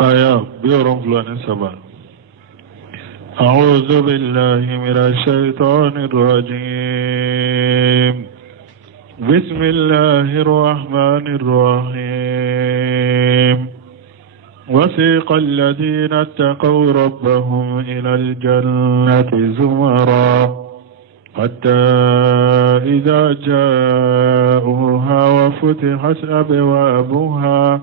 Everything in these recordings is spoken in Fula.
آية بيرم فلان سبا. أعوذ بالله من الشيطان الرجيم. بسم الله الرحمن الرحيم. وسيق الذين اتقوا ربهم إلى الجنة زمرا حتى إذا جاءوها وفتحت أبوابها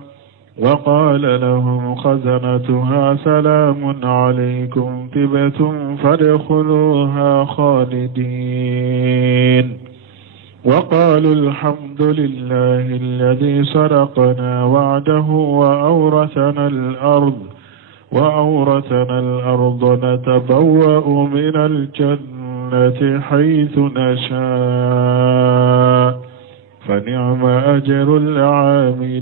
وقال لهم خزنتها سلام عليكم طبتم فادخلوها خالدين وقالوا الحمد لله الذي صدقنا وعده وأورثنا الأرض نتبوأ من الجنة حيث نشاء فنعم أجر العاملين.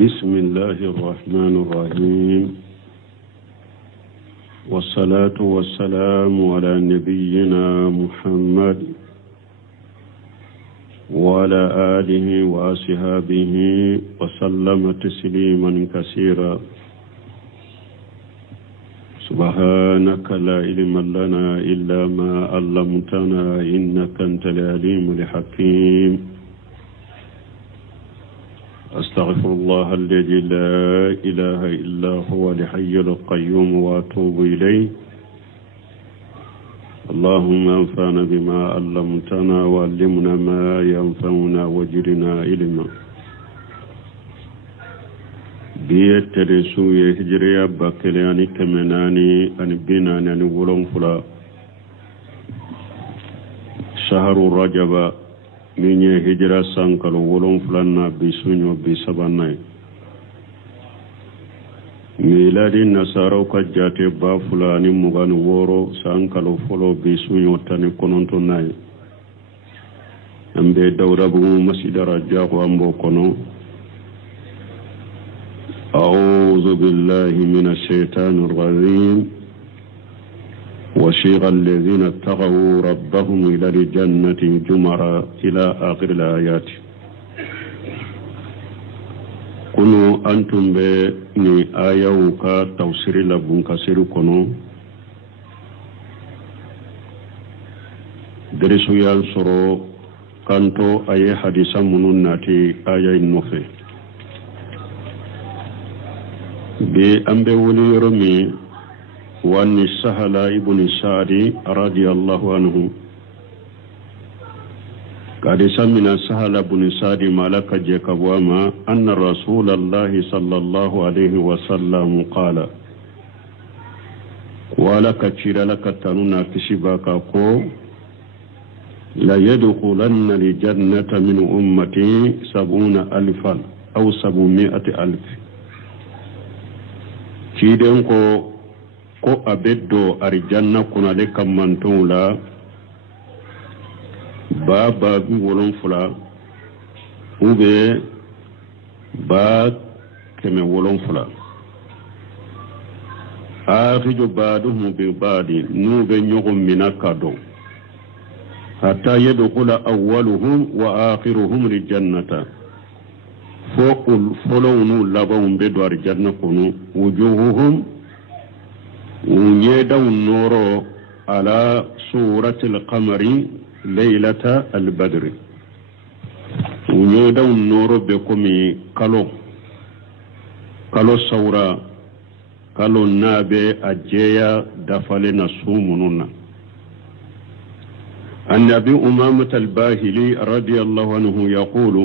بسم الله الرحمن الرحيم، والصلاة والسلام على نبينا محمد وعلى آله وأصحابه وسلم تسليما كثيرا. سبحانك لا علم لنا إلا ما علمتنا إنك أنت العليم الحكيم. أستغفر الله الذي لا إله إلا هو الحي القيوم وأتوب إليه. اللهم انفعنا بما علمتنا وعلمنا ما ينفعنا وزدنا علما. بيتري سوية هجرية باكلياني كمناني أن بيناني أن ولون فلا شهر رجب من هجرة سانكال ولون فلانا بسونيو بسباناي ميلادي نصارو كجاتي بافلاني مغاني وورو سانكال فلو بسونيو تاني كونونتو ناي أمبي دورا بمو مسجد رجاق وامبو كونو. أعوذ بالله من الشيطان الرجيم. وسيق الذين اتقوا ربهم إلى الجنة زمرا إلى آخر الآيات. كنوا أنتم بني آيوك توسير لبن كسير كنوا درسوا ينصروا كانتو أي حديثا منون ناتي آية النفي بأنبي ولي رمي وأن سهل ابن سعدي رضي الله عنه قد سمنا سهل ابن سعدي مالك جيكبواما أن رسول الله صلى الله عليه وسلم قال ولك تشير لك تنونا كشباك كو لا يدخلن الجنة من أمتي 70,000 أو 700,000. Ciden ko abeddo arjanna kuna le kamanton la ba bi wolon fula ube ba keme wolon fula akhiju baduhum bi badi nube nyogum minakado hatta yadkhula awwaluhum wa akhiruhum lil jannata فوقل فلون لبون بدوار جنة كنو وجوههم ونيدو النور على صورة القمر ليلة البدر ونيدو النور بكمي كالو صورة كالو نابي أجيا دفلنا سومننا. النبي أمامة الباهلي رضي الله عنه يقول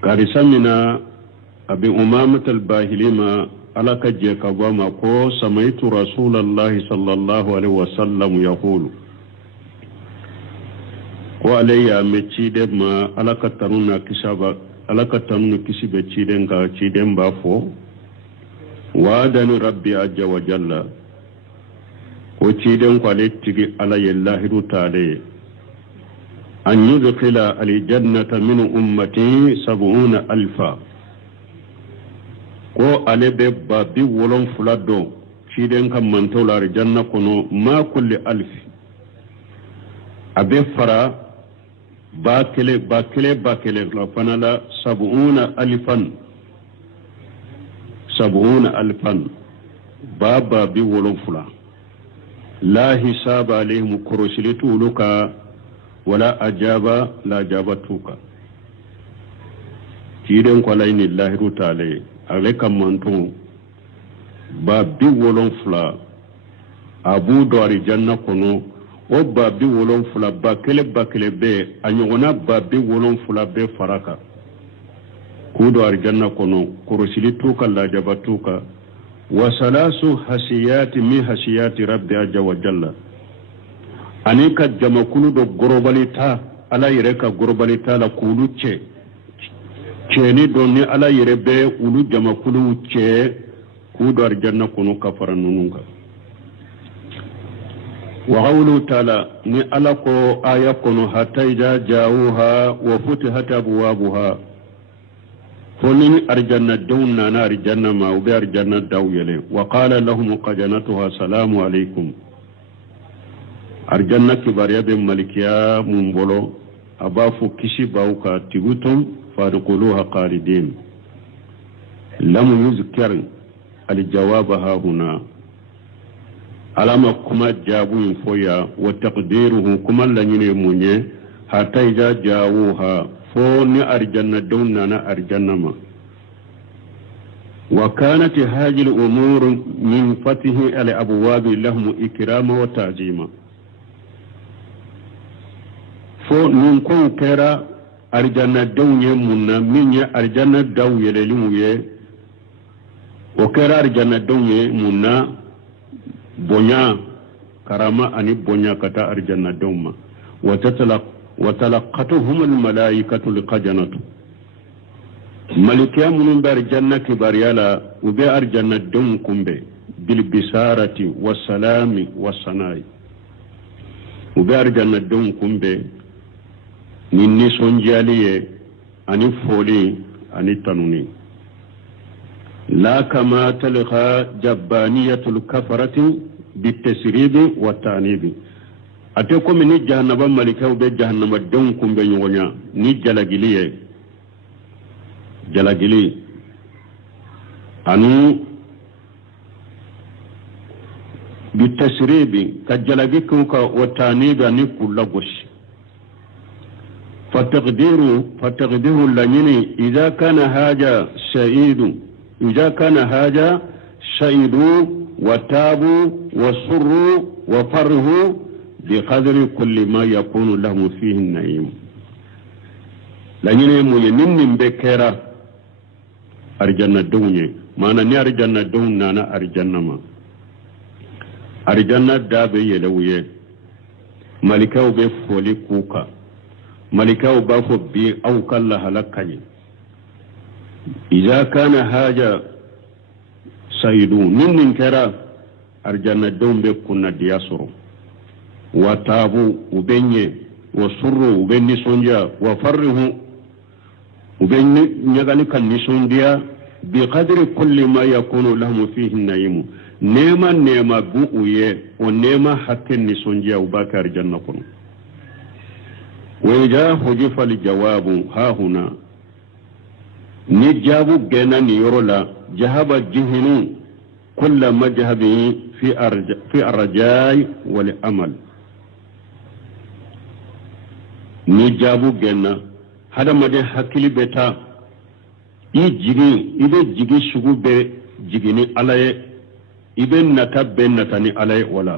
كارسمنا أبي أمامة الباهلي ما على كجيك وما قو سمعت رسول الله صلى الله عليه وسلم يقول وعلي أمتشيد ما على كتنون كسب تشيدن كتشيدن بافو وعدني ربي عز وجل وتشيدن قالت على الله تعالى أن يدخل الجنة من أمتي 70,000. ko ale be babi wolon fulado ciden kam mantola janna kono ma kulli alf abe fara باكلي فنلا 70,000 بابا بيولون فلا لا حساب عليهم كروسلتو لك ولا أجاب لا جابتوك تيرن قلين الله تعالى عليك منتون بابي ولون فلا أبو دواري جنة كنو o babi wolon fula bakele be anyona babi wolon fula be faraka kudo arjanna kono korosili tuka la jabatuka wa salasu hasiyati min hasiyati rabbi azza wa jalla anika jama kulu do gorobalita ala yireka gorobalita la kulu ceni donni ala yirebe ulu jama kulu kudo arjanna kono kafara nununga وقوله تعالى ni ala ko aya kono hatta ida jawuha wa futihat abwabuha foni arjanna dawna na arjanna ma ubi arjanna dawyele wa qala lahum qajanatuha salamu alaykum arjanna kibariya be malikiya mumbolo abafu kishi bauka tigutum fadkhuluha qalidin lam yuzkar aljawab ha huna alama kuma jabu foya wa taqdiruhu kuma lanyine munye hatta ija jawuha fo ni arjanna dawna na arjanna ma wa kanat hadhihi al-umur min fatihi al-abwab lahum ikrama wa ta'zima fo nun ko kera arjanna dawnye munna minya arjanna dawyele limuye o kera arjanna dawnye munna bonya karama ani bonya kata arjanna dawma wa talaqatuhum almalaikatu liqajanatu malikiya munun bar jannati bariyala ube arjanna dawm kumbe bil bisarati wassalami wassanai ube arjanna dawm kumbe ninni sonjaliye ani foli ani tanuni لا كما تلقى جبانية الكفرة بالتسريب والتعنيب أتيكم من جهنم ملكة وبجهنم دونكم بيونيا نجلجلية جلجلي أنو بالتسريب كجلجكم والتعنيب أني كل غش فتقدير لنيني إذا كان هذا شهيد إذا كان هذا شهدوا وتابوا وصروا وفرهوا بقدر كل ما يكون لهم فيه النعيم لأنه يمين بكرة أرجانا دوني ما أنا أرجانا دون أنا أرجانا ما أرجانا دابي يلوية ملكة وبفولي كوكا ملكة وبافو بي أو كالله لكني إذا كان هذا سيدون من كرا أرجانا دوم بكنا دياسرو وتابوا وبني وسروا وبني سنجا وفرهم وبني نغاني كان نسنديا بقدر كل ما يكون لهم فيه النعيم نيما بوئيه ونيما حتى نسنجا وباكر جنة كنو وإذا حجف الجواب ها هنا نجابو جنا نيرولا جهب الجهن كل مجهبه في الرجاء والأمل نجابو جنا هذا مجه حكيل بيتا يجيني إذا جيجي شغو بجيني عليه إذا نتاب نتاني عليه ولا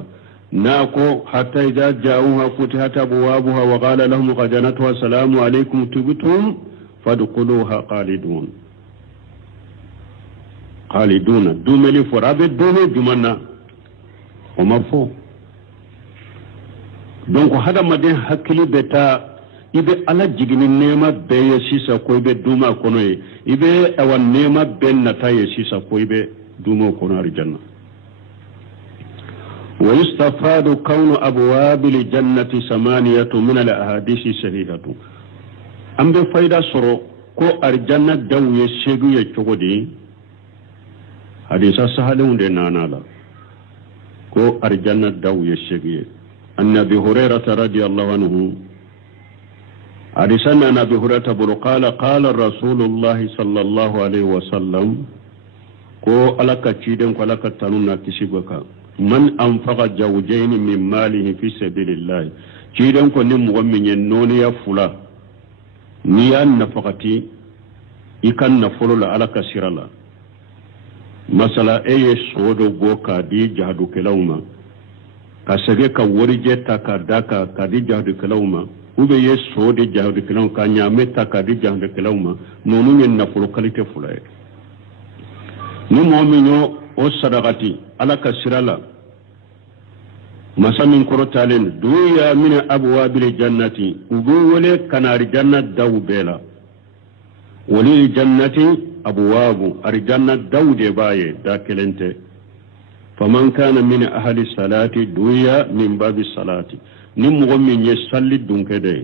ناكو حتى إذا جاءوها فتحت أبوابها وقال لهم خزنتها السلام عليكم تبتم فادخلوها خالدون دوملي فرابة دومي جمانا ومفو دونك هذا مدين حكيلي بتا ibe ala jigini nema beye sisa ko ibe duma kono ibe awan nema ben nataye sisa ko ibe duma kono arjanna wa yustafadu kawnu abwabil jannati 8 min al ahadith sahihatu ambe fayda soro ko arjanna dawye shegu ye chogodi hadisa sahalun de nanala ko arjanna dawye shegu annabi hurairah radiyallahu anhu حديثنا عن أبي هريرة قال قال رسول الله صلى الله عليه وسلم كو ألك تشيدن ولك تنونا كشبك من أنفق زوجين من ماله في سبيل الله تشيدن كو نمو من ينوني فلا نيان نفقتي ikan na folo la ala kasira la masala eye sodo go ka di jahadu kelawma ka sege ka worije ta ka daka ka di jahadu kelawma ube ye sodi jahadu kelawma ka nyame ta ka di jahadu kelawma nonu nyen na folo kalite fulaye ni mu'mino o sadaqati ala kasira la masamin korotalen duya min abwabil jannati ubu wala kanari jannat dawbela وللجنة أبواب الجنة دود باي داكلنت فمن كان من أهل الصلاة دويا من باب الصلاة نمغ من يصلي دونكدي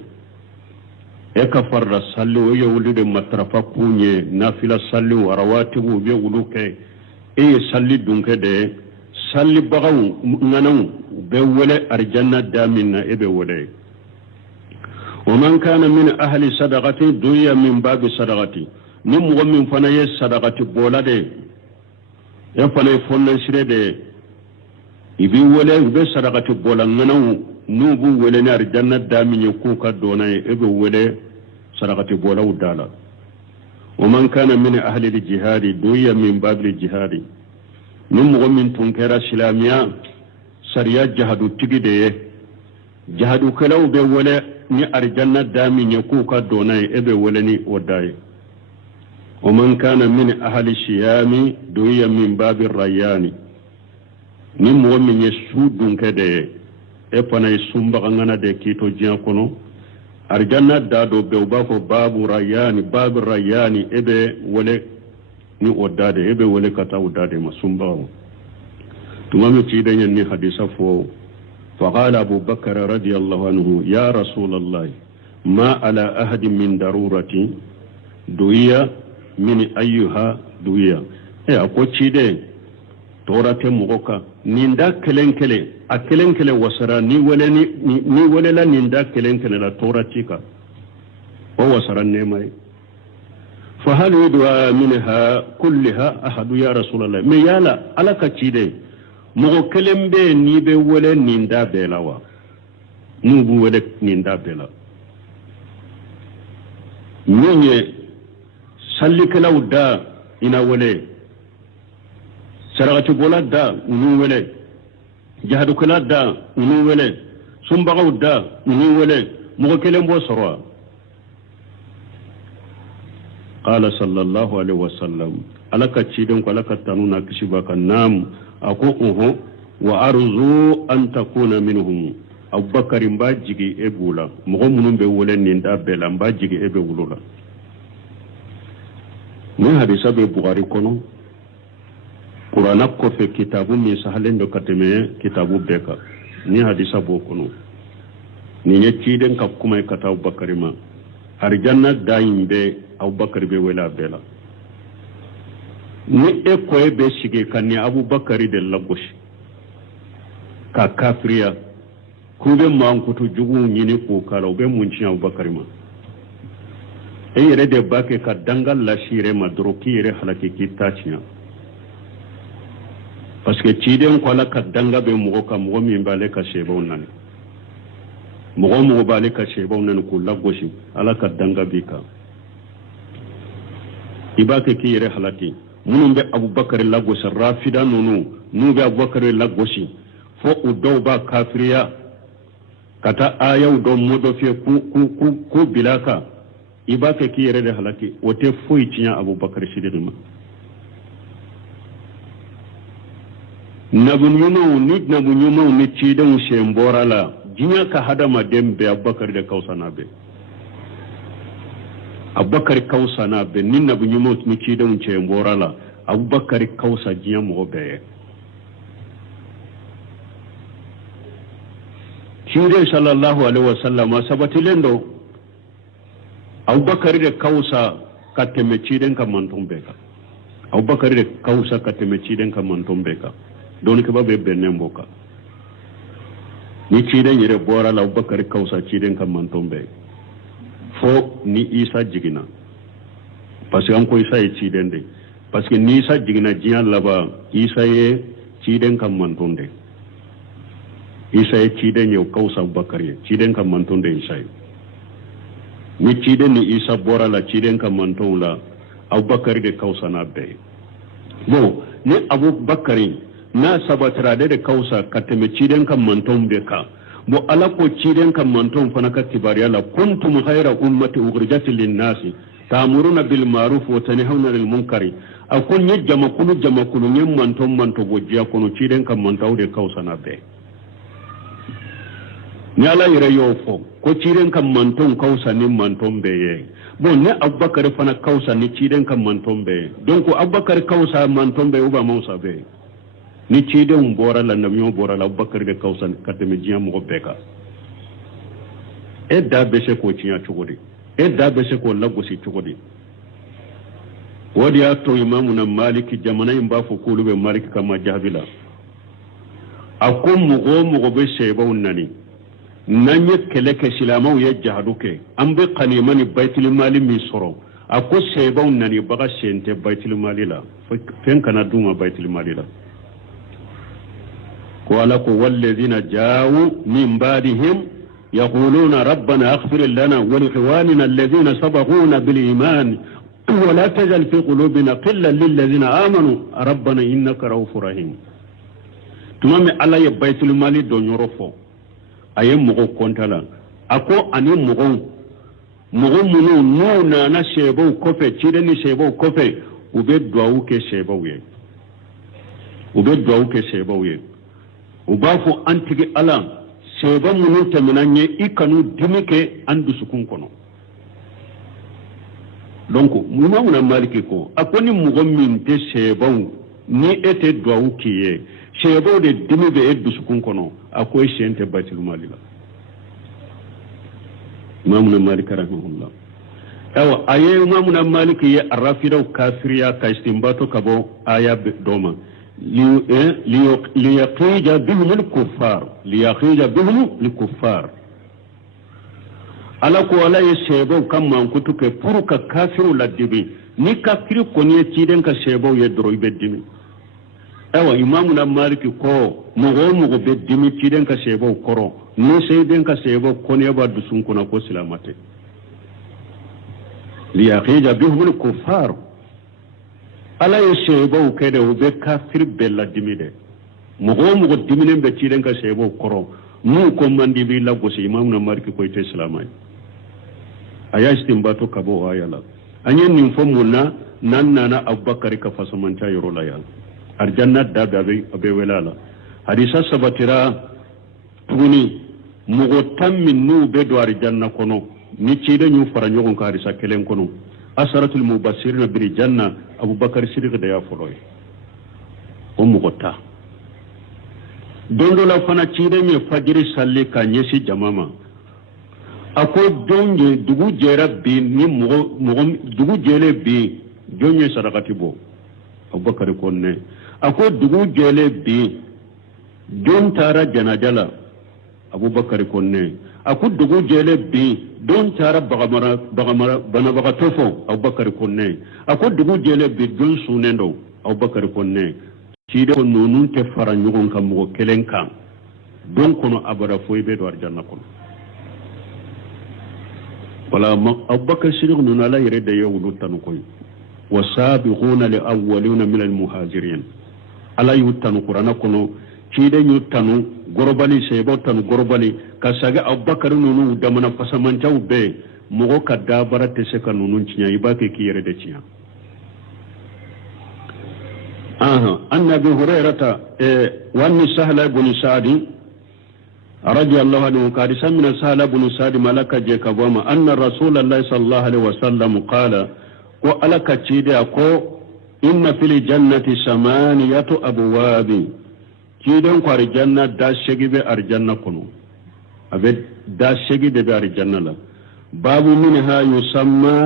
اكفر الصلي ويولد مترفا كوني نافلة صلي ورواتب بيولوك اي صلي دونكدي صلي بغو نانو بيولي الجنة دامنا بيولي ومن كان من أهل صدقة دويا من باب صدقة نمو من فناي صدقة بولا دي يفناي فناي سري دي يبي ولا يبي صدقة بولا ننو نوبو ولا نار جنة دامين يكوكا دوناي يبي ولا صدقة بولا ودالا ومن كان من أهل الجهاد دويا من باب الجهاد نمو من تنكر سلاميا سريا جهادو تيجي دي جهادو كلاو بي ولا ni arjanna dami nya kuka donai ebe weleni odai wa man kana min ahli shiyami duya min babi rayani ni mu'min yasudun kede e panay sumba ngana de kito jian kono arjanna dado be ba ko babu rayani ebe wele ni odade ebe wele kata odade masumba tumame ci danya ni hadisa fo فقال أبو بكر رضي الله عنه يا رسول الله ما على أحد من ضرورة دوية من أيها دوية أقول شيء تورة موكا نيندا كلنكلي أكلنكلي وسرا ني ولا نيندا كلنكلي لا تورة تيكا ووسرا نيماي فهل يدعى منها كلها أحد يا رسول الله ميالا على كتشيدي mogo kelen be ni be wele ninda bela wa nubu wele ninda bela ninye sallikala da ina wele saragati bola da unu wele jahadu kala da unu wele sumbaga da unu wele mogo kelen bo sorwa qala sallallahu alaihi wasallam alaka chiden ko alaka tanuna kishibaka nam أقوله وأرزو أن تكون منهم أبو بكر مباجي إبولا مغمون بولن ندابلا مباجي إبولا من هذا سبب بغاري كونو قرآن في كتاب من سهلين دو كتمي كتاب بيكا من هذا سبب كونو نيني تيدن كبكما كتاب بكر ما أرجانا داين بي أبو بكر بولا بلا ni ekoye be shige kanni abubakari de lagoshi ka kafiriya kube mankutu jugu nyini ko kala be munci abubakari ma e yere de bake ka dangal la shire ma droki yere halaki kitachiya parce que ciden ko la ka danga be mo ka mo mi bale ka shebon nan mo bale ka shebon nan ko lagoshi ala ka danga bi ka ibake ki yere halaki munun be abubakar lagosi rafida nunu nu be abubakar lagosi fo udo ba kafiriya kata ayaw do modo fe ku bilaka ibaka ki yere de halaki wote foyi tinya abubakar sidima nabun yuno ni cidan shembora la jinya ka hadama dembe abubakar de kausana be abubakar kausa na be ninna bu nyumo ni cidan shembora la abubakar kausa jinya mo be cidan sallallahu alaihi wasallam sabati lendo abubakar de kausa kateme cidan ka mantumbe ka abubakar de kausa kateme cidan ka mantumbe ka don ke babe benen boka ni cidan yere bora la abubakar kausa cidan ka mantumbe fo ko ni isa jigina parce que an ko isa ye ciden de parce que ni isa jigina jiyan laba isa ye ciden kan mantonde isa ye ciden ye kausa abubakar ye ciden kan mantonde isa ye ni ciden ni isa bora la ciden kan manton la abubakar de kausa na be bon ni abubakar na sabatara de kausa kateme ciden kan manton be ka bo ala ko ciden kan manton fana ka tibariya la kuntum khayra ummati ukhrijat lin nasi ta'muruna bil ma'ruf wa tanhauna 'anil munkari akon ne jama kunu nyem manton manto gojja kono ciden kan mantaw de kausa na be ni ala yire yo fo ko ciden kan manton kausa ni manton be ye bon ne abubakar fana kausa ni ciden kan manton be donc abubakar kausa manton be uba mausa be ni ciden bora la nabiyo bora la abubakar de kausa kateme jiya mo beka e da be se ko ciya cugodi e da be se ko lagosi cugodi wadi ato imamuna maliki jamana imba fo kulube maliki kama jahbila akum mugo be sheba nani nanye keleke silamaw ye jahaduke ambe qanimani baitul mali mi soro ako sheba nani baga shente baitul mali la fen kana duma baitul mali la wala ko walladhina jaa'u min ba'dihim yaquluna rabbana aghfir lana wa liikhwanina alladhina sabaquna bil iman ولا تجعل في قلوبنا قلا للذين آمنوا ربنا إنك رؤوف رحيم تمام على بيت المال دون يرفو أي مغو كونتلا أكو أني مغو منو نونا نشيبو كوفي تشيرني شيبو كوفي وبيد دواو كشيبو يه وبيد دواو كشيبو يه وبافو أنتي على شيبو منو تمنانيه إكانو دمكي أندو سكون كونو donc muma muna maliki ko akoni mugo min te shebaw ni ete dwawu kiye shebaw de dimi be eddu sukun kono akoy shente batil malila imamuna maliki rahimahullah awa aye imamuna maliki ya arafida kafiriya ka istimbato kabo aya doma li yaqija bihum al-kuffar li yaqija bihum al-kuffar ala ko ala ye shebo kam man kutuke pour ka kafiru la dibi ni kafiri ko ni ciden ka shebo ye doro be dimi ewa imamu na maliki ko mugo be dimi ciden ka shebo koro ni seiden ka shebo ko ne ba dusun ko na ko silamate li yaqija bihum al kuffar ala ye shebo kede o be kafir bella dimi de mugo dimi ne be ciden ka shebo koro mu ko mandi bi la go se imamu na maliki ko ite islamai aya istimbato kabo ayala anyen nin fomuna nan nana abubakar ka fasamanta yoro la yala arjanna da be welala hadisa sabatira tuni mugo tammin nu be do arjanna kono ni cide ñu fara ñogon ka hadisa kelen kono asaratul mubassirin bil janna abubakar sidiq da ya foloy o mugo ta dondo la fana cide me fajiri salli ka nyesi jamama ako donje dugu jera bi ni mugo dugu jele bi jonye sadakati bo abubakar ko ne ako dugu jele bi don tara janajala abubakar ko ne ako dugu jele bi don tara bagamara bana bagatofo abubakar ko ne ako dugu jele bi don sunendo abubakar ko ne cide ko nonun te fara ñugon kam mo kelen kan don kono abara foy be do arjanna kono wala abubakar siddiq nun ala yere de yewulu tanu koy wasabiquna li awwalina min al muhajirin ala yutanu qur'ana kono cide ñu tanu gorobali sebo tanu gorobali ka saga abubakar nunu damana fasamantaw be mogo ka dabara te se ka nunun cinya ibake ki yere de cinya أن أبي هريرة وأن سهل بن سعد رضي الله عنه قال سمنا سهل بن سعد ملك جيكابوما أن رسول الله صلى الله عليه وسلم قال وألك تشيدي إن في الجنة ثمانية أبواب تشيدي قال الجنة دا شيء بأرجنة كنو أبد دا شيء بأرجنة لا باب منها يسمى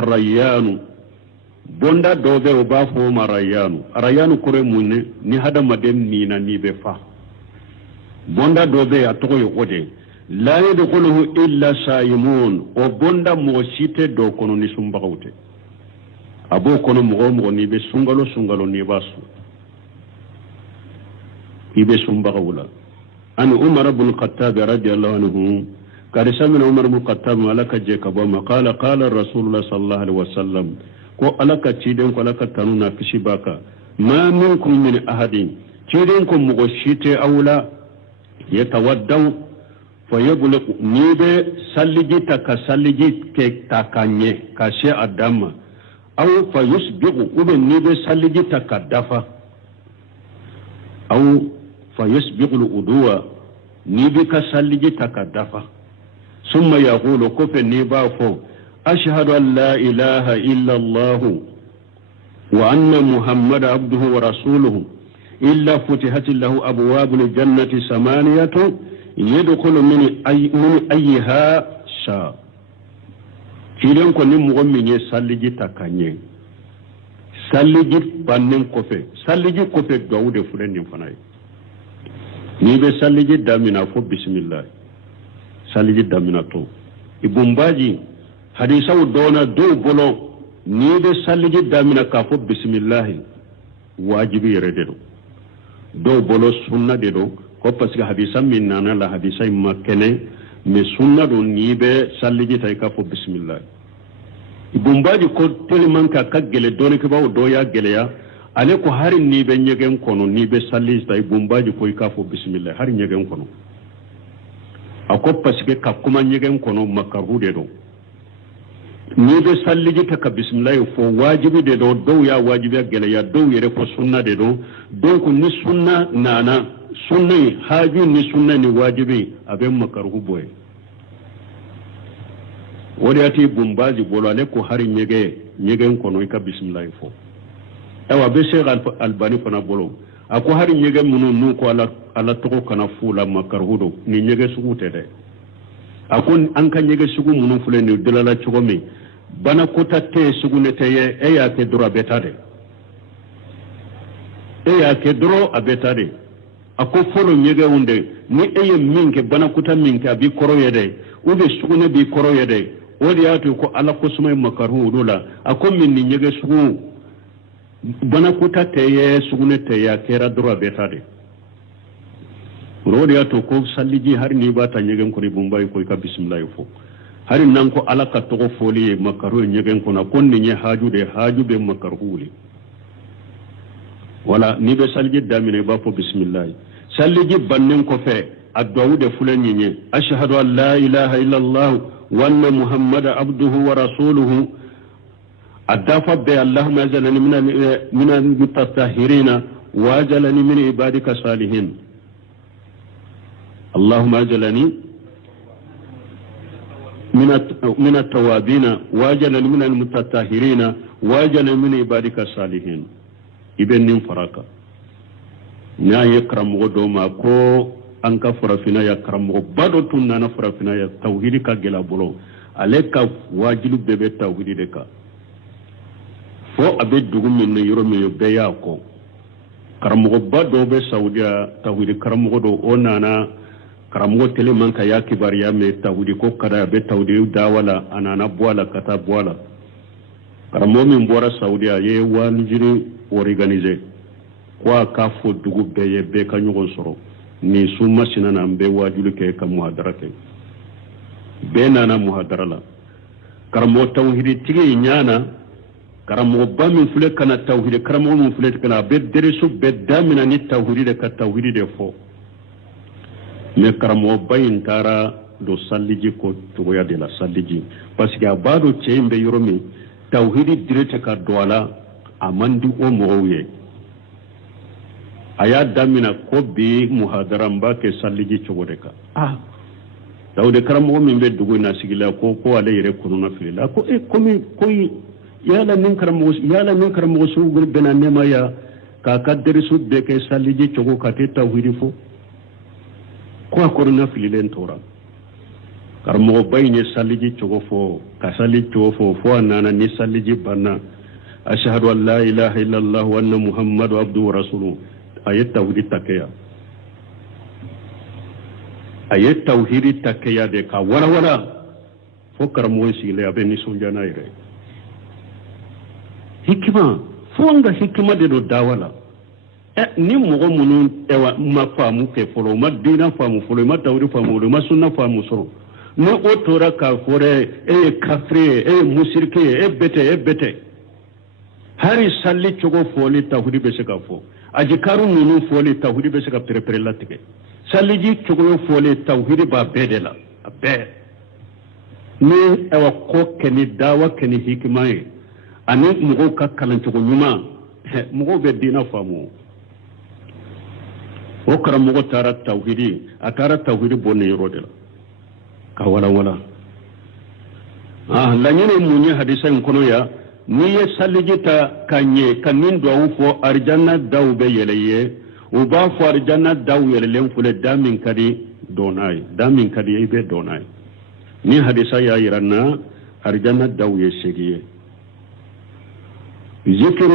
الريان bonda dobe o ba fo marayanu kore munne ni hada madem ni na ni be fa bonda dobe a to yo kode la yadkhuluhu illa saimun o bonda mo site do kono ni sumbagawte abo kono mo ni be sungalo ni basu ibe sumbagawla an umar ibn khattab radiyallahu anhu قال سمعنا عمر بن الخطاب مالك جيك بما قال الرسول الله صلى الله عليه وسلم كو ألك تشيدن كو ألك تنونا كشباكا ما منكم من أحد تشيدنكم مغشيت أولا يتودو فيبلغ نيبه سلجي تكسلجي تكاني كاشي أدام أو فيسبغ وبن نيبه سلجي تكدفا أو فيسبغ الأدوى نيبه كسلجي تكدفا ثم يقول كف نيبافو أشهد أن لا إله إلا الله وأن محمد عبده ورسوله إلا فتحت له أبواب الجنة 8 يدخل من أيها شاء كيلن كوني مغمي سالجي تاكاني سالجي بانن كوفي سالجي كوفي داود فرن فناي نيبه سالجي دامنا فو بسم الله سالجي دامنا تو ibumbaji hadisaw dona do bolo ni de salliji damina ka fo bismillah wajibi yere do bolo sunna de do ko parce que hadisa min nana la hadisa makene me sunna do ni be salliji tay ka fo bismillah ibumbaji ko teliman ka gele doni ke bawo do ya gele ya ale ko hari ni be nyegen kono ni be salliji tay ibumbaji ko ka fo bismillah hari nyegen kono ako parce que ka kuma nyegen kono makaru de do ni be salliji ta ka bismillah fo wajibi de do ya wajibi gele ya do yere ko sunna de do donc ni sunna nana sunna haji ni sunna ni wajibi abe makaru boy wodi ati bumbaji bolo ale ko hari nyegen kono ka bismillah fo ewa be Sheikh Albani fana bolo ako hari nyegen munu nu ko ala to kana fula makaru do ni nyege sugute de akon an kan nyege sugu munu fule ni delala chogomi bana kota te sugune teye e ya ke dro betade ako folo nyege unde ni eye minke bana kota minke abi koro yede ube sugune bi koro yede odi atu ko ala ko sumay makaru dola ako min ni nyege sugu bana kota teye sugune teye kera dro betade rodi ato ko salliji har ni bata nyegen ko ni bumbay ko ka bismillah fo hari nan ko alaka to ko foli makaru nyegen ko na konni nye haju be makarhuli wala ni be salliji damine ba fo bismillah salliji bannen ko fe addu'a de fulan nye ashhadu an la ilaha illa allah wa anna muhammada abduhu wa rasuluhu adafa bi allahumma ajalani min al-mutatahhirin wa ajalani min ibadika salihin اللهم اجلني من التوابين واجلني من المتطهرين واجلني من عبادك الصالحين ابن فرقا نا يكرم غدوما كو انك فرفنا يكرم بدو تننا فرفنا يا توحيد كغلا بولو عليك واجب بebe توحيد دكا fo abe dugum min yoro mi beya ko karamo bado be saudiya tawhid karamo do onana karamo tele man ka ya kibariya me tawhid ko kada be tawhid dawala anana boala kata boala karamo min bora saudiya ye wanjiri organiser kwa ka fo dugu beye be ka nyugo soro ni suma sinana be wajulu ke ka muhadara ke be nana muhadara la karamo tawhid tigi nyana karamo ba min fule kana tawhid karamo min fule kana be deresu be damina ni tawhid de ka tawhid de fo me karamo bayin tara do salliji ko to ya de la salliji parce que abado chembe yoromi tawhid direte ka doala amandi o mowe aya damina ko bi muhadaram ba ke salliji chogode ka tawde karamo min be dugo na sigila ko ale yere kununa filila ko komi yala min karamo su gol benane maya ka kaddere su be ke salliji chogo ka te tawhid fo ko akorna fililen tora karamo bayne salliji chogo fo ka salliji chogo fo anana ni salliji banna ashhadu an la ilaha illa allah wa anna muhammadu abduhu wa rasuluhu ayat tawhid takaya aye tawhidi takkeya de ka wala wala fo karamoy sile abe ni sunjana ire hikima fo nga hikima de do dawala ni mogo munu ewa ma faamu ke folo ma dina faamu folo ma tawri faamu ma sunna faamu soro no otora ka fore kafre musirke bete hari salli chogo foli tawhidi be se ka fo aji karu nunu foli tawhidi be se ka prepare latike salli ji chogo foli tawhidi ba bedela be ni ewa ko keni dawa keni hikmaye ani mogo ka kalan chogo nyuma mogo be dina faamu o karamogo tara tawhidi atara tawhidi bonne yorodela ka wala wala lanyene munye hadisa kono ya ni ye salijita kanye kanin do fo arjanna dawbe yeleye o ba fo arjanna daw yelelen fule damin kadi ibe donay ni hadisa ya iranna arjanna daw yeshigiye ذكر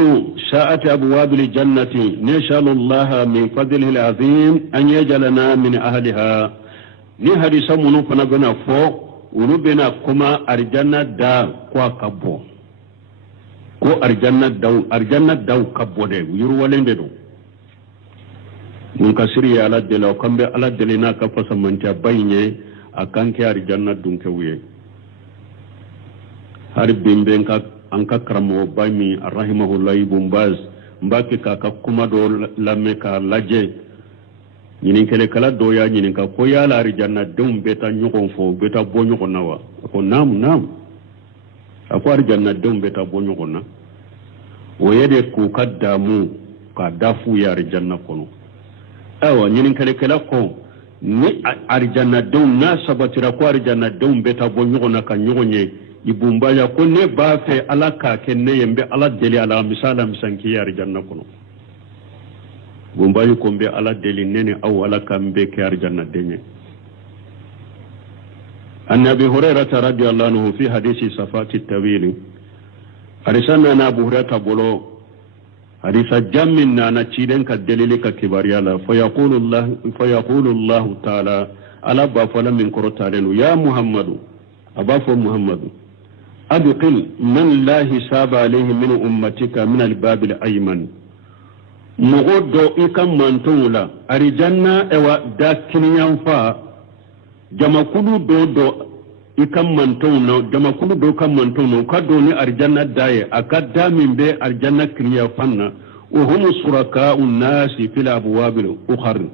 ساعة أبواب الجنة نسأل الله من فضله العظيم أن يجعلنا من أهلها نهدي سمونو فنبنا فوق ونبنا كما أرجنا دا كوا كبو كو أرجنا داو كبو دي ويروالين دو منكسري على الدلاء وكمبي على الدلنا كفصا منجا بيني أكانك أرجنا دونكوية هارب بيمبين anka karamo bami rahimahullah ibn baz mbake ka kuma do lamme ka laje nyinin kele kala do ya nyinin ka ko ya la rijanna dum beta nyukon fo beta bonyo ko nawa ko nam ko rijanna dum beta bonyo ko na o yede ku kaddamu ka dafu ya rijanna kono awa nyinin kele kala ko ni rijanna dum na sabatira ko rijanna dum beta bonyo ko na ka nyugonye ibumbaya ko ne ba fe ala ka kenne yembe ala deli ala misala misanki ya rijanna kono bumbayi ko be ala deli nene aw ala kambe ke arjanna denye annabi hurairah radhiyallahu anhu fi hadisi safati tawil arisana na abu hurairah bolo hadisa jammin na ciden ka delili ka kibariya la fa yaqulu allah ta'ala ala ba fala min qur'an ya muhammadu abafo muhammadu أدخل من لا حساب عليه من أمتك من الباب الأيمن مغدو إكم منتولا أرجانا إوا داكين ينفع جما كلو دو إكم منتونا جما كلو دو كم منتونا كدوني أرجانا داي أكدا من بي أرجانا كريا فنا وهم شركاء الناس في الأبواب الأخرى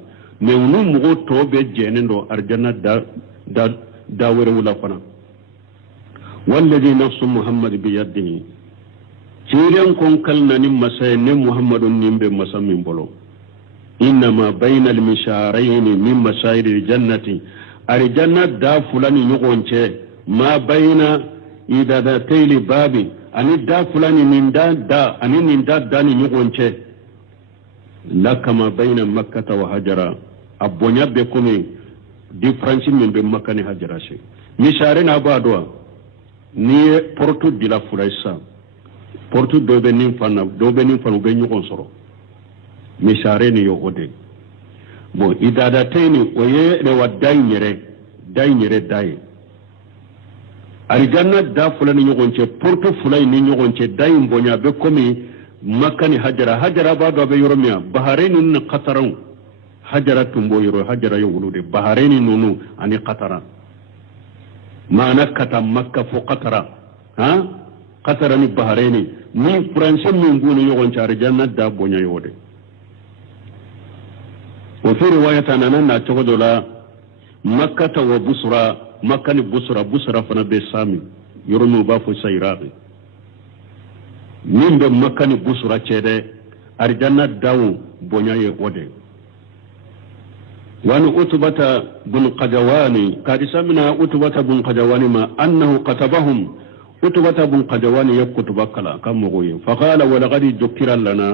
نونو مغدو بجينين دو أرجانا داور ولا فنا والذي نفس محمد بيده سيرين كون كلنا نمسا محمد نمب مسا من بلو إنما بين المشارين من مشاعر الجنة الجنة دا فلان يغنچه ما بين إدادتي الباب أني دا فلان من دا أني من دا داني يغنچه لك ما بين مكة وهجرة أبونيا بكمي ديفرنسي من بمكة هجرة شيء مشارين أبادوا ni portu dila furaisa portu dobe nin fana be nyukon soro misare ni yo ode bo idada teni oye le wadai nyere dai arijanna da fulani nyugonche portu fulai ni nyugonche dai mbonya be komi makani hajara ba do be yoromia bahareni ni qataran hajara tumbo yoro hajara yo wulude bahareni nunu ani qataran ما نكت مكة فقطرة قطرة البحرين من فرنسا من قول يغن شار جنة دابونيا يودي وفي رواية أننا تقول لا مكة وبصرة مكة بصرة فنا بسامي يرمو بافو سيراغي من بمكة بصرة كده أرجانا داو بونيا يودي وأن أتبت بن قجواني قد سمنا أتبت بن قجواني ما أنه كتبهم أتبت بن قجواني يكتب كلا كم غوي فقال ولقد ذكر لنا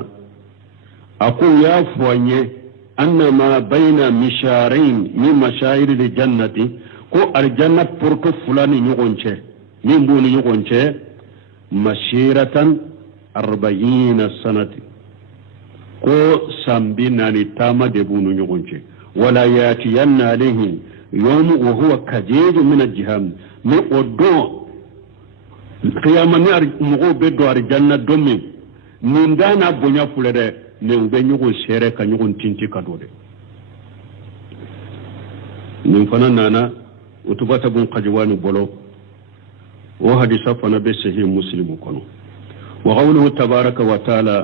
أقول يا فواني أن ما بين مشارين من مشاعر الجنة كو الجنة بركو فلان يغنشه من بون يغنشه مسيرة 40 سنة كو سامبيناني تاما دبون يغنشه ولا ياتين عليه يوم وهو كجيج من الجهام من ودو قياما مغو بدو الجنة دومين من دانا بنيا فلده من بنيغو سيرك نيغو تنتي كدوده من فنانا وتبات بن قجوان بولو وحديث فنا بسه مسلم كنو وقوله تبارك وتعالى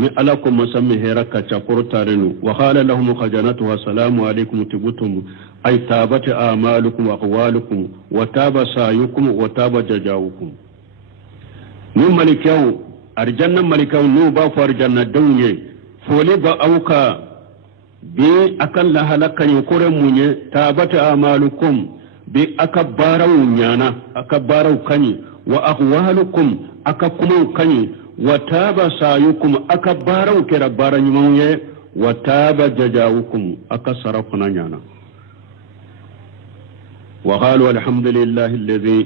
من ألاكم مسمي هيرك تقر تارنو وقال لهم خجنتها السلام عليكم تبتم أي تابت آمالكم وأقوالكم وتاب سعيكم وتاب جزاؤكم من ملكاو أرجنا ملكاو نوبا فارجنا دوني فولي بأوكا بي أكن لها لك يقرم مني تابت آمالكم بي أكبارو نيانا أكبارو كني وأقوالكم أككمو كني وتاب سعيكم أكبارو كربارا نمويه وتاب جزاؤكم أكسرفنا نيانا وقالوا الحمد لله الذي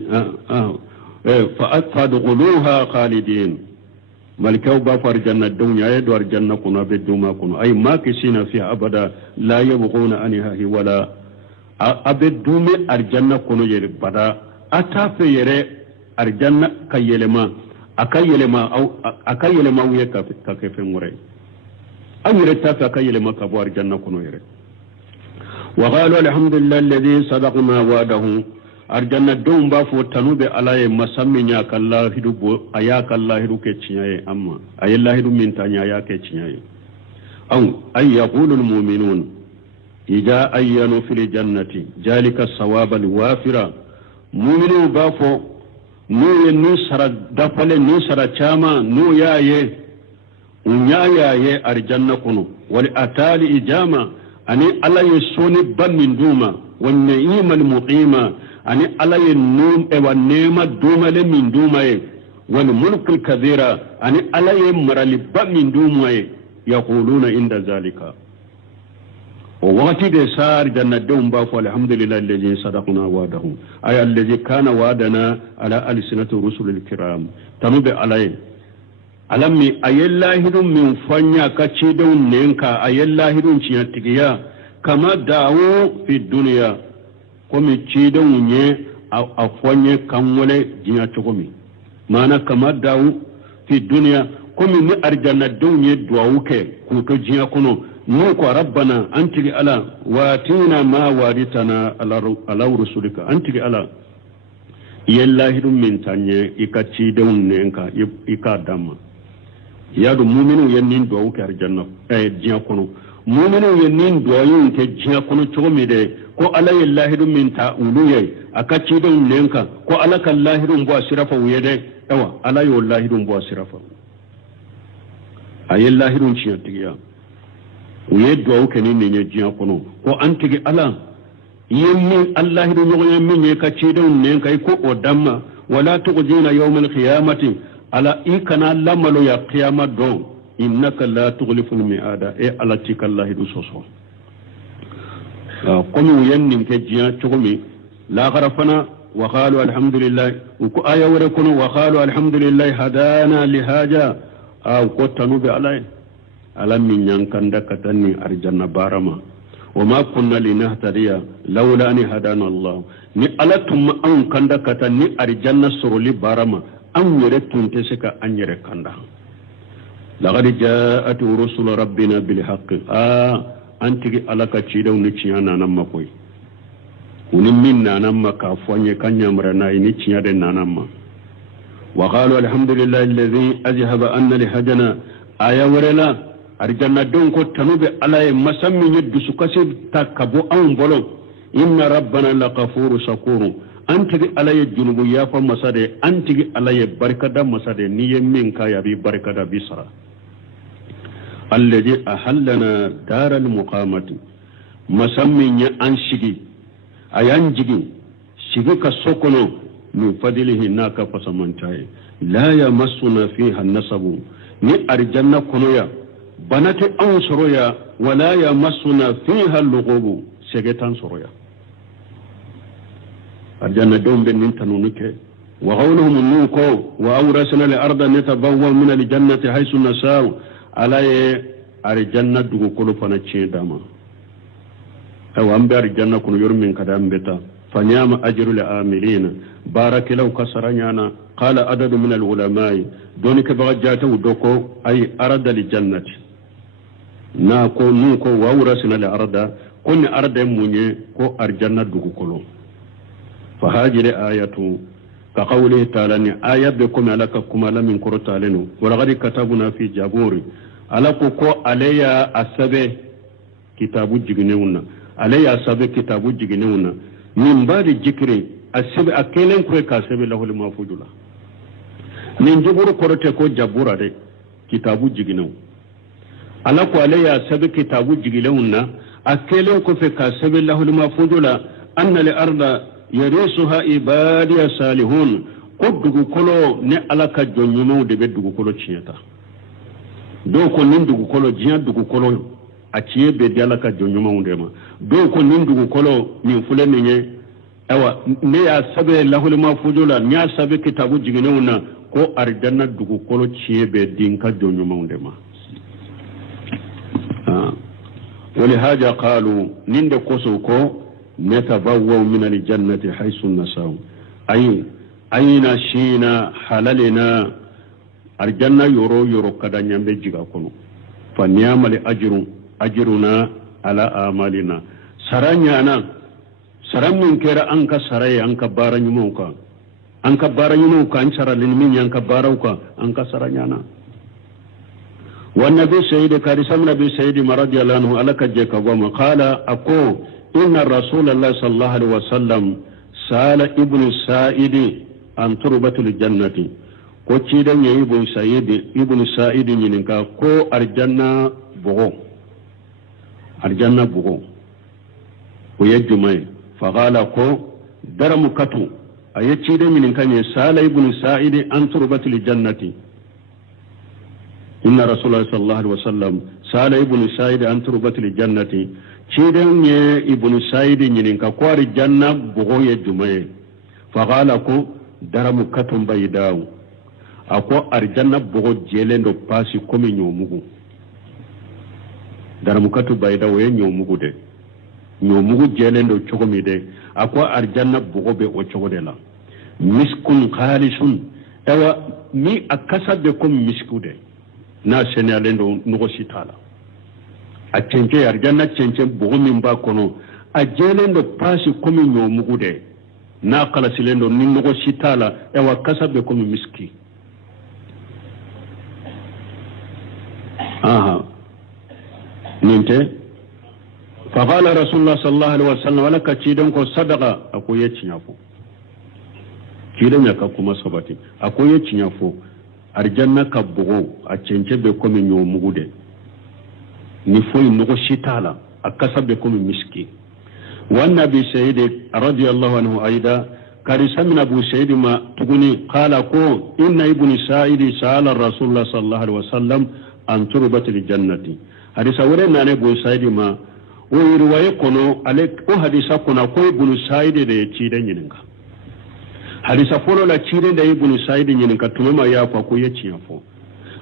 فادخلوها خالدين ملكوا بافر جنة الدنيا يدور جنة كنا بدوما كنا أي ما كسينا فيها أبدا لا يبغون عنها ولا أبدوم الجنة كنا يربدا أتافي يري الجنة كيلما أكيلما ويكا كيف مري أم يرتافي أكيلما كبوار جنة كنا يري وقالوا الحمد لله الذي صدقنا وعده arjanna don ba fo tanube alaye masammi nya kallah hidu bo ayaka allah hidu ke cinyaye amma ayallah hidu min tanya ya ke cinyaye aw ay yaqulu al mu'minun idha ayyanu fil jannati jalika sawaba al wafira mu'minu ba fo nu yenni sara dafale nu sara chama nu yaye unyaye arjanna kunu wal atali ijama ani alaye soni ban min duma wan ni'mal muqima ani alaye num e wa nema dumale min dumaye wal mulkul kabira ani alaye marali ba min dumaye yaquluna inda zalika ووقت دسار جنة دوم بافو الحمد لله الذي صدقنا وعده أي الذي كان وعدنا على ألسنة رسل الكرام تنوب عليه ألمي أي الله من فنيا كتشيدون نينكا أي الله شياتيكيا كما دعو في الدنيا كمي تشيدون ني أفنيا كمولي جنيا تقومي مانا كما دعو في الدنيا كمي نأرجنا الدنيا دعوك كوكو جنيا كنو نوكو ربنا أنتي على واتينا ما وارثنا على رسولك أنتي على يالله من تاني إكاتشي دون نينكا إكا دام يادو مؤمنو ينين دعوك أرجنا جنيا كنو مؤمنو ينين دعوين كجنيا كنو چومي دي ko ala yallahi min ta'uluye akaci don nenka ko ala kallahi dun bo sirafa wuyede ewa ala yallahi dun bo sirafa ayallahi dun ciyantiya wuye do ke ni ne jiya kono ko antigi ala yemmi allah dun yoye min ye kaci don nenka ko odamma wala tuqjina yawmal qiyamati ala ikana lamalo ya qiyama don innaka la tughliful mi'ada e ala tikallahi du soso قوموا ينم كجيا تقومي لا غرفنا وقالوا الحمد لله وآية وركنوا وقالوا الحمد لله هدانا لهذا أو قتنوا بعلي ألم من ينكن دكتني أرجنا بارما وما كنا لنهتدي لولا أن هدانا الله ni ala tumma an kanda kata ni arjanna soroli barama an yere tunte seka an yere kanda laqad ja'at rusul rabbina bil haqq antigi alaka cidaw ni ciyana nan makoy kuni minna nan maka fonye kanyamra na ni ciyade nanamma wa qalu alhamdulillahi alladhi azhaba anna lihajana aya warela arjanna don ko tanube alay masammi yeddu sukasi takabo an bolo inna rabbana laqafuru shakuru antigi alay junubu yafa masade antigi alay barkada masade niye min kaya bi barkada bisara الذي أحلنا دار المقامة مسمى أنشجي أيانجي شجي كسكنو من فضله ناك فسمنتاي لا يمسنا فيها النصب ني أرجنا كنويا بنات أنصرويا ولا يمسنا فيها اللغوب شجتان صرويا أرجنا دوم بنين تنونك وقولهم النوكو وأورثنا الأرض نتبوأ من الجنة حيث نشاء ala ye arjanna dugukolo fana tiɲɛ d'a ma أو أنبار الجنة كن يرمين كدام بتا فنعم أجر العاملين بارك لو كسرنانا قال عدد من العلماء دونك بغجاته دوكو أي أرد للجنة ناكو نوكو وورسنا الأرض كن أرد مني كو أرجنة دوكو كلو فهاجر آية كقوله تعالى آية بكم لك كما لم ينكر تعالى ولقد كتبنا في جابور ألكو كو عليا أسبه كتاب جغنيونا عليا أسبه كتاب جغنيونا من بعد الذكر أسبه أكيلن كوي كاسبه له المفوض له من جبور كورته كو جابور ده كتاب جغنيو ألكو عليا أسبه كتاب جغنيونا أكيلن كوي كاسبه له المفوض له أن الأرض يرثها عبادي الصالحون قد كلو ني alaka jonyumo de be dugu kolo chieta do ko nin dugu kolo jiya dugu kolo a ciye be de alaka jonyumo ndema do ko nin dugu kolo ni fulene nye awa ne ya sabe lahul mafujula ni ya sabe kitabu jiginuna ko arjanna dugu kolo ciye be dinka jonyumo ndema ولهذا قالوا نند كوسوكو نتبوأ من الجنة حيث نشاء أين شينا حللنا الجنة يرو كدا نيامبي جيغا كونو فنيام أجرنا على آمالنا سرانيانا سران من كيرا أنك سراي أنك بارا نموكا أنك بارا نموكا أنك سرا لنمين أنك باروكا أنك سرانيانا والنبي سيد كارسام نبي سيد مرضي الله عنه ألك جيكا وما قال أكو إن رسول الله صلى الله عليه وسلم سأل ابن السائد عن تربة الجنة كوتشيدا ابن السائد ينكا كو أرجنة بغو ويجمع فقال كو درم كتو أيتشيدا ينكا سأل ابن السائد عن تربة الجنة إن رسول الله صلى الله عليه وسلم سأل ابن السائد عن تربة الجنة ciiden ye ibnu saidi ñinin ka ko ari janna bogo ye jumaye faqala ko daramu katum baydaw ako ari janna bogo jelendo pasi komi ñomugu daramu katu baydaw ye ñomugu de ñomugu jelendo cogomi de ako ari janna bogo be o cogo de la miskun khalisun ewa mi akasa be comme misku de na senalendo nugo sitala a cence arjanna cence bogo min ba kono a jelendo pasi komi ñomugu de na kalasilendo ni nogo sitala ewa kasa be komi miski aha ninte faqala rasulullah sallallahu alaihi wasallam wala ka cidan ko sadaqa ako yeciñafo cidan ya ka kuma sabati ako yeciñafo arjanna ka bogo a cence be komi ñomugu de ni foyi nogo sitala akasa be komi miski wan nabi sayyid radiyallahu anhu aida karisa min abu sayyid ma tuguni qala ko inna ibn sa'id sa'ala rasulullah sallallahu alaihi wasallam an turbatil jannati hadisa wore nane bu sayyid ma o riwaye kono ale ko hadisa kono ko ibn sa'id de ci de nyininga hadisa folo la ci de ibn sa'id nyininga tumema ya ko yeci yafo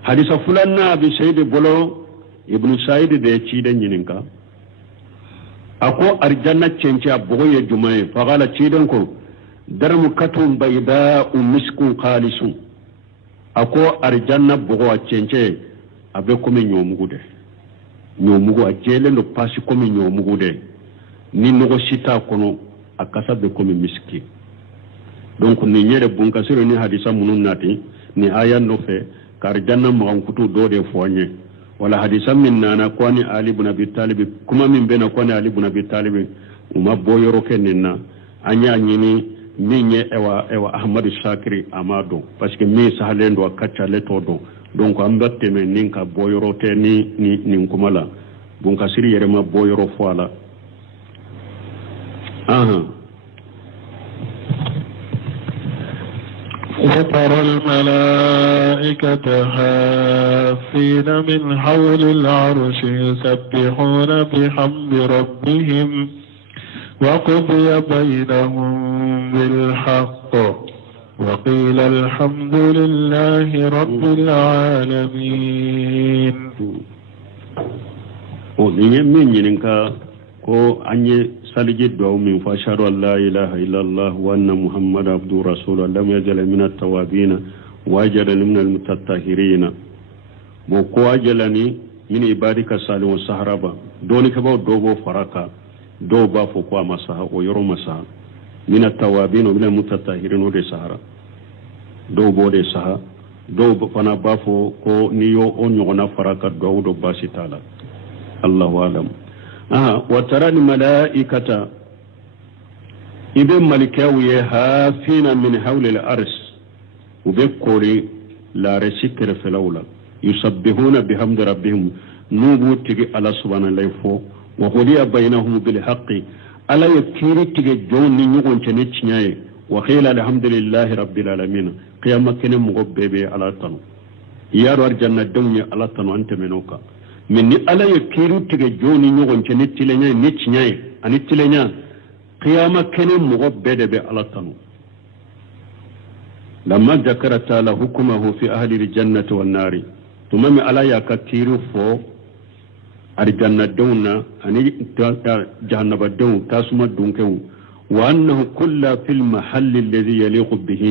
hadisa fulanna abi sayyid bolo ibnu sa'id de ci da nyininka ako arjanna cence abogo ye jumaye faqala ci dan ko daramu katum bayda misku khalisun ako arjanna bogo cence abe komi ñomugu de ñomugu a jelendo pasi komi ñomugu de ni nogo sita kono akasa be komi miski donc ni ñere bunkasiro ni hadisa munun nati ni aya no fe kar janna mo kutu do de foñe wala hadisa min nana kwani ali ibn abi talib kuma min bena kwani ali ibn abi talib uma boyoro kenna anya nyini minye ewa ahmad shakiri amado parce que mi sahalendo akacha leto do donc ambatte men ninka boyoro te ni kumala bon kasiri yere ma boyoro foala aha وترى الملائكة حافين من حول العرش يسبحون بحمد ربهم وقضي بينهم بالحق وقيل الحمد لله رب العالمين. من ينكا ko anye saliji do min fa sharu la ilaha illa allah wa anna muhammad abdu rasul lam yajal min at-tawabin wa ajala min al-mutatahhirin bo ko ajalani min ibadika salihun saharaba doni ka ba dogo faraka do ba fo ko masaha o yoro masaha min at-tawabin wa min al-mutatahhirin o de sahara do bo de saha do fana ba fo ko niyo o nyogona faraka do basi taala allahu alam وترى الملائكة إذن ملكاوية هافين من حول الأرش وبكوري لا رسكر في الأولى يسبحون بحمد ربهم نوبو تجي على سبحانه الله فوق وقضي بينهم بالحق ألا يكيري تجي جون نيوغن تنتشناي وخيل الحمد لله رب العالمين قيامة كنا مغببي على تنو يارو الجنة دوني على تنو أنت منوكا من ألا يكيرو تجي جوني نيوغن تنتلنيا نتشناي أنتلنيا قيامة كنا مغببي على تنو لما ذكر تعالى حكمه في أهل الجنة والنار ثم ألا يكيرو فو الجنة دونا أني جهنم دون تاسم دونكو وأنه كل في المحل الذي يليق به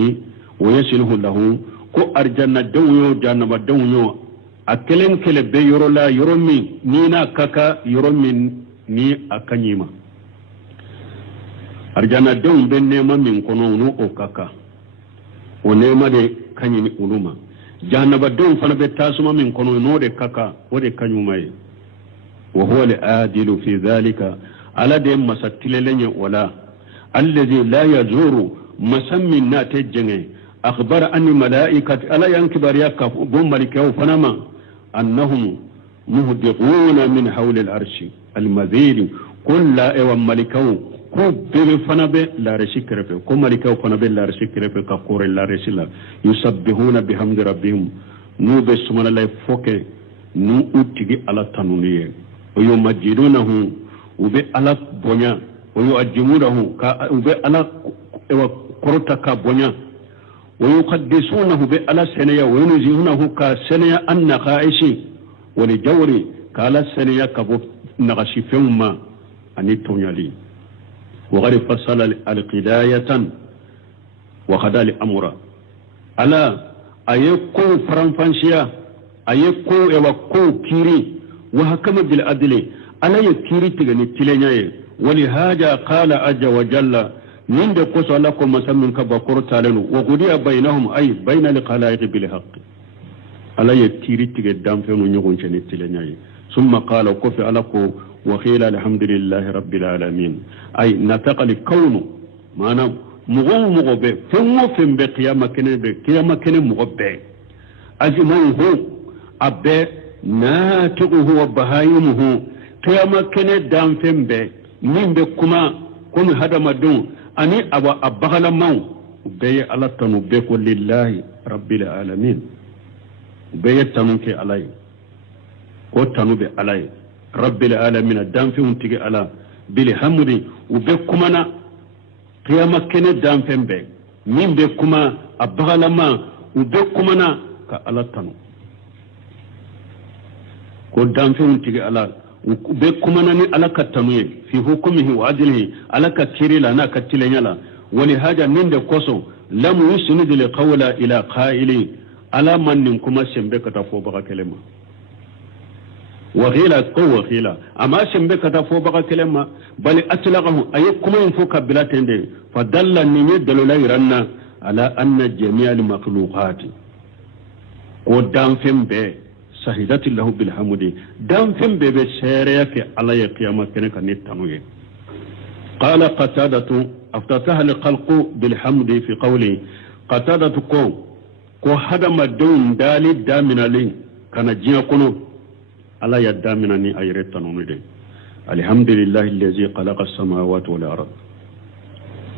ويسله له كو الجنة دون جهنم دون أكلن كل بيرولا يرمي نينا كاكا يرمي ني أكنيما الجنة دون بنيما من كنونو أو كاكا ونيما دي كنيني أولوما جهنم دون فنبتاسما من كنونو دي كاكا ودي كنيوما وهو العادل في ذلك على دين مساتلين ولا الذي لا يزور مسمى ناتجنه أخبر أن ملائكة ألا ينكبر يكف بملكه فنما أنهم مهدقون من حول العرش المذيل كل أيوة ملكه كبير فنبه لا رشكر به كم ملكه فنبه لا رشكر به كقور لا رشلا يسبحون بحمد ربهم نو بسم الله فوق نو أتجي على تنونيه ويمجدونه وبي على بنيا ويؤجمونه وبي على كرتك بنيا ويقدسونه بي على سنيا وينزهونه كسنيا النقائشي ولجوري كالا سنيا كبو نغشي فيهما أن يتونيالي وغير فصل القداية وخدا لأمرا ألا أيكو فرنفانشيا أيكو يوكو كيري وحكم بالعدل ألا يكيري تغني تلنياي ولهذا قال عز وجل من دقص لكم مسمن كبكور تعلنوا وقضي بينهم أي بين الخلائق بالحق ألا يكيري تغدام فيهم نيغون شني تلنياي ثم قال وكفي ألكو وخيل الحمد لله رب العالمين أي نتق لكون معنا مغبى فم بقيامة كنه مغبى أجمعه هو أبى ناتقه وبهايمه قيامة كنه دام فم بي من بكما كم هذا مدون أني أبا أبغل مو بي على تنبيك لله رب العالمين بي تنوك علي وتنبي علي رب العالمين دام فم تيجي على بالحمد وبكمنا قيامة كنه دام فم بي من بكما أبغل ما وبكمنا كعلى تنو ko danfin tigi ala be kuma nani ala katamuye fi hukumihi wa adlihi ala katirila na katilanyala wani haja min da koso lam yusnid li qawla ila qaili ala man nin kuma sembe kata fo baka kelema wa ghila qaw ghila amma sembe kata fo baka kelema bal atlaqahu ay kuma in fo kabilatende fadalla ni yadalula iranna ala anna jami'al makhluqat ko danfin be شهدت له بالحمد دام فين بيبي شيريك على قيامة كنك نتنوي قال قتادة افتتح الخلق بالحمد في قولي قتادة كو هدم الدون دالي دامنا لي كان جيا كنو على يدامنا ني ايرت تنوني دي الحمد لله الذي خلق السماوات والارض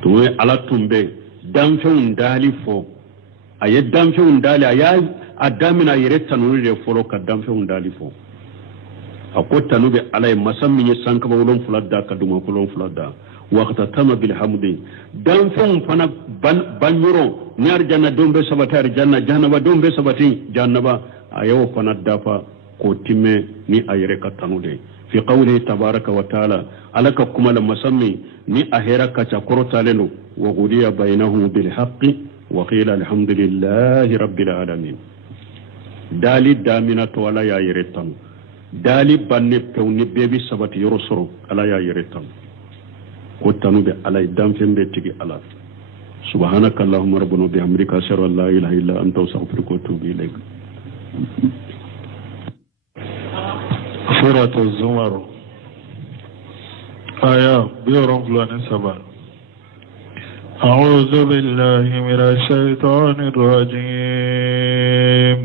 توي على تنبي دام فين دالي فو اي دام فين دالي اي adamina yere tanuri de foro ka damfe undali fo akota nube alay masammi ni sanka bawlon fuladda ka duma kolon fuladda waqta tama bil hamdi damfe fana banyuro nyar janna dombe sabatar janna jahannaba dombe sabati jahannaba ayo fana dafa ko timme ni ayre ka tanude في قوله تبارك وتعالى على كما لما سمي ني أهيرك تقرطالنو وغدي بينهم بالحق وقيل الحمد لله رب العالمين دالي دامنة ولا يا يرتم دالي بني بوني بيبي سبت يرسرو على يا يرتم قلتنو على الدم في بيتك على سبحانك اللهم ربنا بحمدك أشهد أن لا إله إلا أنت أستغفرك وأتوب إليك. سورة الزمر آية بيورم فلان سبع. أعوذ بالله من الشيطان الرجيم.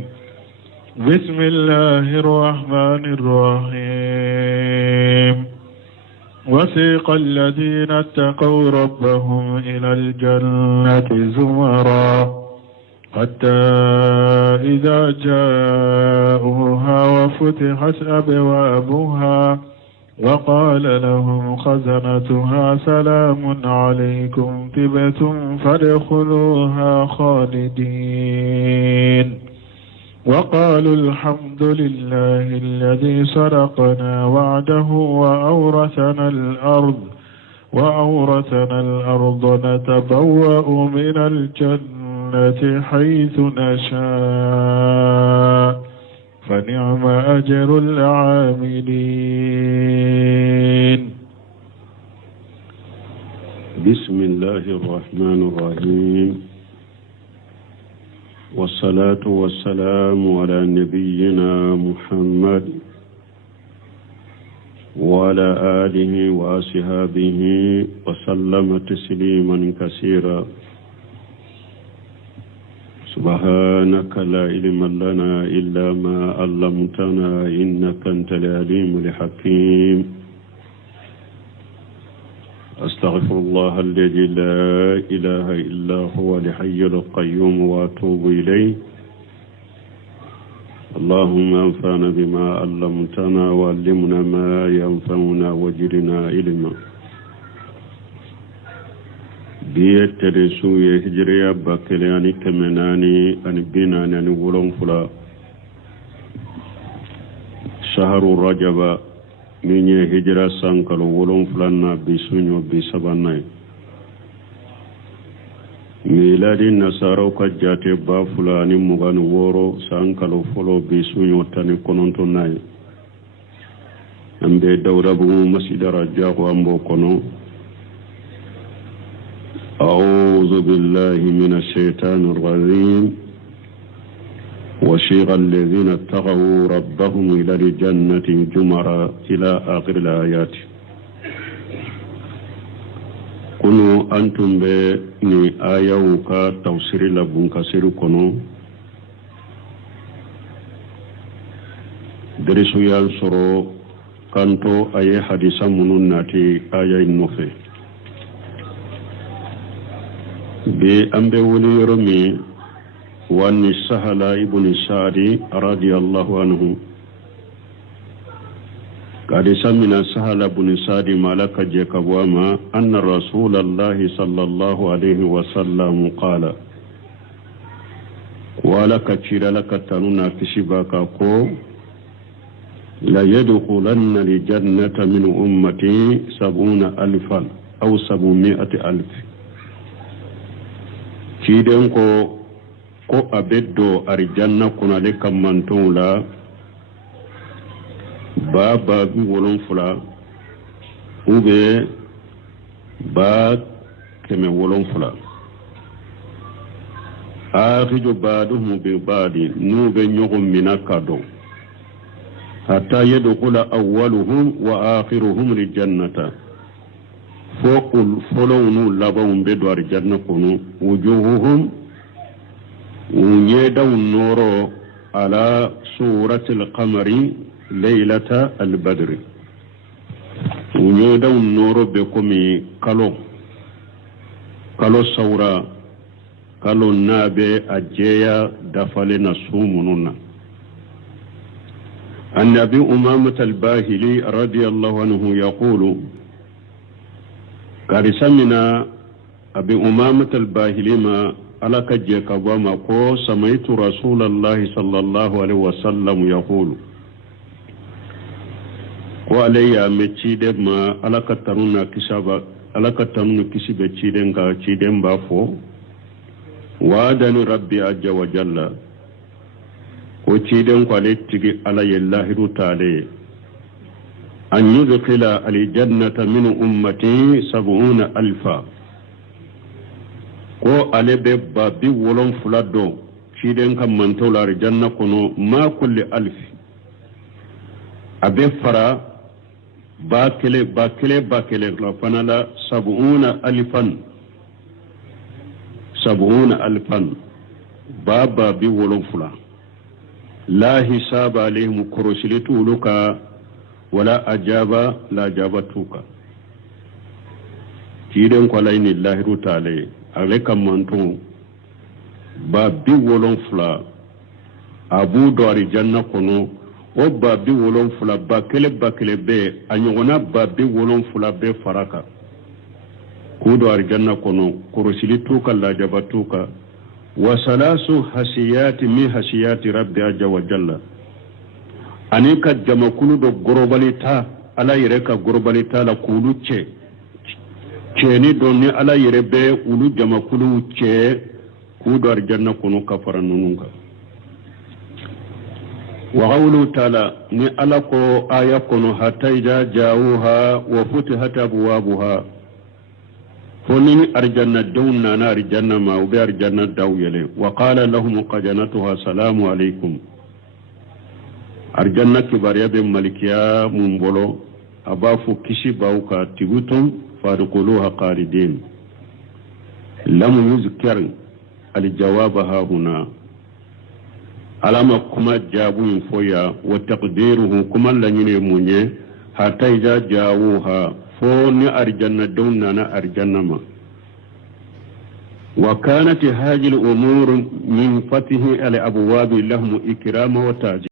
بسم الله الرحمن الرحيم. وسيق الذين اتقوا ربهم إلى الجنة زمرا حتى إذا جاءوها وفتحت أبوابها وقال لهم خزنتها سلام عليكم طبتم فادخلوها خالدين وقالوا الحمد لله الذي صدقنا وعده وأورثنا الأرض نتبوأ من الجنة حيث نشاء فنعم أجر العاملين. بسم الله الرحمن الرحيم والصلاة والسلام على نبينا محمد وعلى آله وأصحابه وسلم تسليما كثيرا. سبحانك لا علم لنا إلا ما علمتنا إنك أنت العليم الحكيم. أستغفر الله الذي لا إله إلا هو الحي القيوم وأتوب إليه. اللهم انفعنا بما علمتنا وعلمنا ما ينفعنا وزدنا علما. بيترسو يهجريا باكلياني كمناني أن بيناني ولون فلا شهر رجب من هجرة سانكالو ولون فلانا بسونيو بسباناي ميلادي نصارو كجاتي بافلاني مغان وورو سانكالو فلو بسونيو تاني كونونتو ناي أمبي دورا بمو مسجد رجاق وامبو كونو. أعوذ بالله من الشيطان الرجيم. وشيغ الذين اتقوا ربهم إلى الجنة زمرا إلى آخر الآيات. كنوا أنتم بني آية وكا توسير لبن كسير كنوا درسوا ينصروا كانتو أي حديثا منون ناتي آية النفي بأنبي ولي رمي وأن سهل ابن سعد رضي الله عنه قد سمنا سهل بن سعد مالك جيكبواما أن رسول الله صلى الله عليه وسلم قال ولك تشير لك تنونا كشباك كو لا يدخلن الجنة من أمتي 70,000 أو 700,000 كيدن ko abeddo arjanna kuna le kamanton la baba bi wolon fula ube ba keme wolon fula akhiju baduhum bi badi nube nyogum minakado hatta yadkhula awwaluhum wa akhiruhum lil jannata fokul folonu labawum be do arjanna kunu wujuhuhum ونيدو النور على سورة القمر ليلة البدر ونيدو النور بكمي كالو سورة كالو نابي أجيا دفلنا سومننا. النبي أمامة الباهلي رضي الله عنه يقول كارسمنا أبي أمامة الباهلي ما على كجيك وما قو سمعت رسول الله صلى الله عليه وسلم يقول ko alayya me cide ma alaka tanuna kisibe ciden ga ciden ba fo wadani rabbi azza wa jalla ko ciden ko ale tigi ala yallahiru taale an yudkhila aljannata min ummati 70,000 ko ale be babbi wolon fulado ciden kam mantola arjanna kono ma kulli alfi abe fara bakele la fanala 70,000 baba bi wolon fula la hisaba alaihim kurusilitu luka wala ajaba la jabatuka ciden ko layni lahiru taale avec un menton ba bi wolon fula abu do arjanna kono o ba bi wolon fula ba kele be anyona ba bi wolon fula be faraka ku do arjanna kono korosili tuka la jabatuka wa salasu hasiyati min hasiyati rabbi azza wa jalla anika jamakulu do gorobalita ala yireka gorobalita la kulu ceni donni ala yere be ulu jamakulu ce kudo arjanna kono kafara nununga wa qawlu ta'ala ni ala ko aya kono hatta ida jawuha wa futihat abwabuha foni arjanna dawna na arjanna ma ube arjanna dawyele wa qala lahum qajanatuha salamu alaykum arjanna kibariya be malikiya mumbolo abafu kishi bauka tigutum فادخلوها خالدين لم يذكر الجواب ها هنا علامة كما جابوا فويا وتقديره كما لنين مني حتى إذا جاءوها فون أرجنا دوننا أرجنا ما وكانت هذه الأمور من فتح الأبواب لهم إكرام وتعزيم